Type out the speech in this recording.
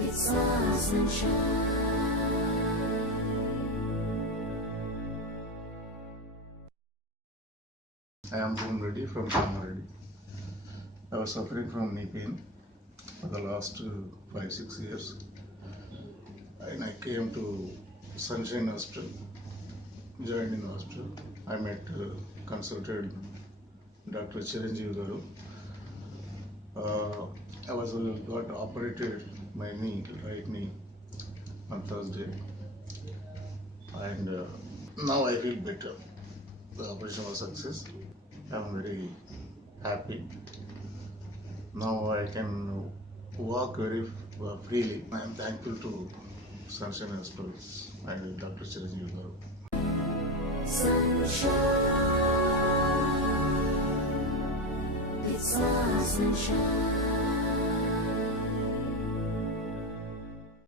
It's our sunshine. I am Bhoomareddy from Bhoomareddy. I was suffering from knee pain for the last 5-6 years, and I came to Sunshine Hospital, joined in the hospital. I met consulted Dr. Chiranjeevi garu. I was got operated my knee, right knee, on Thursday, and now I feel better. The operation was a success. I am very happy. Now I can walk very freely. I am thankful to Sunshine Hospital and Dr. Chiranjeevi garu. Sunshine, it's our sunshine.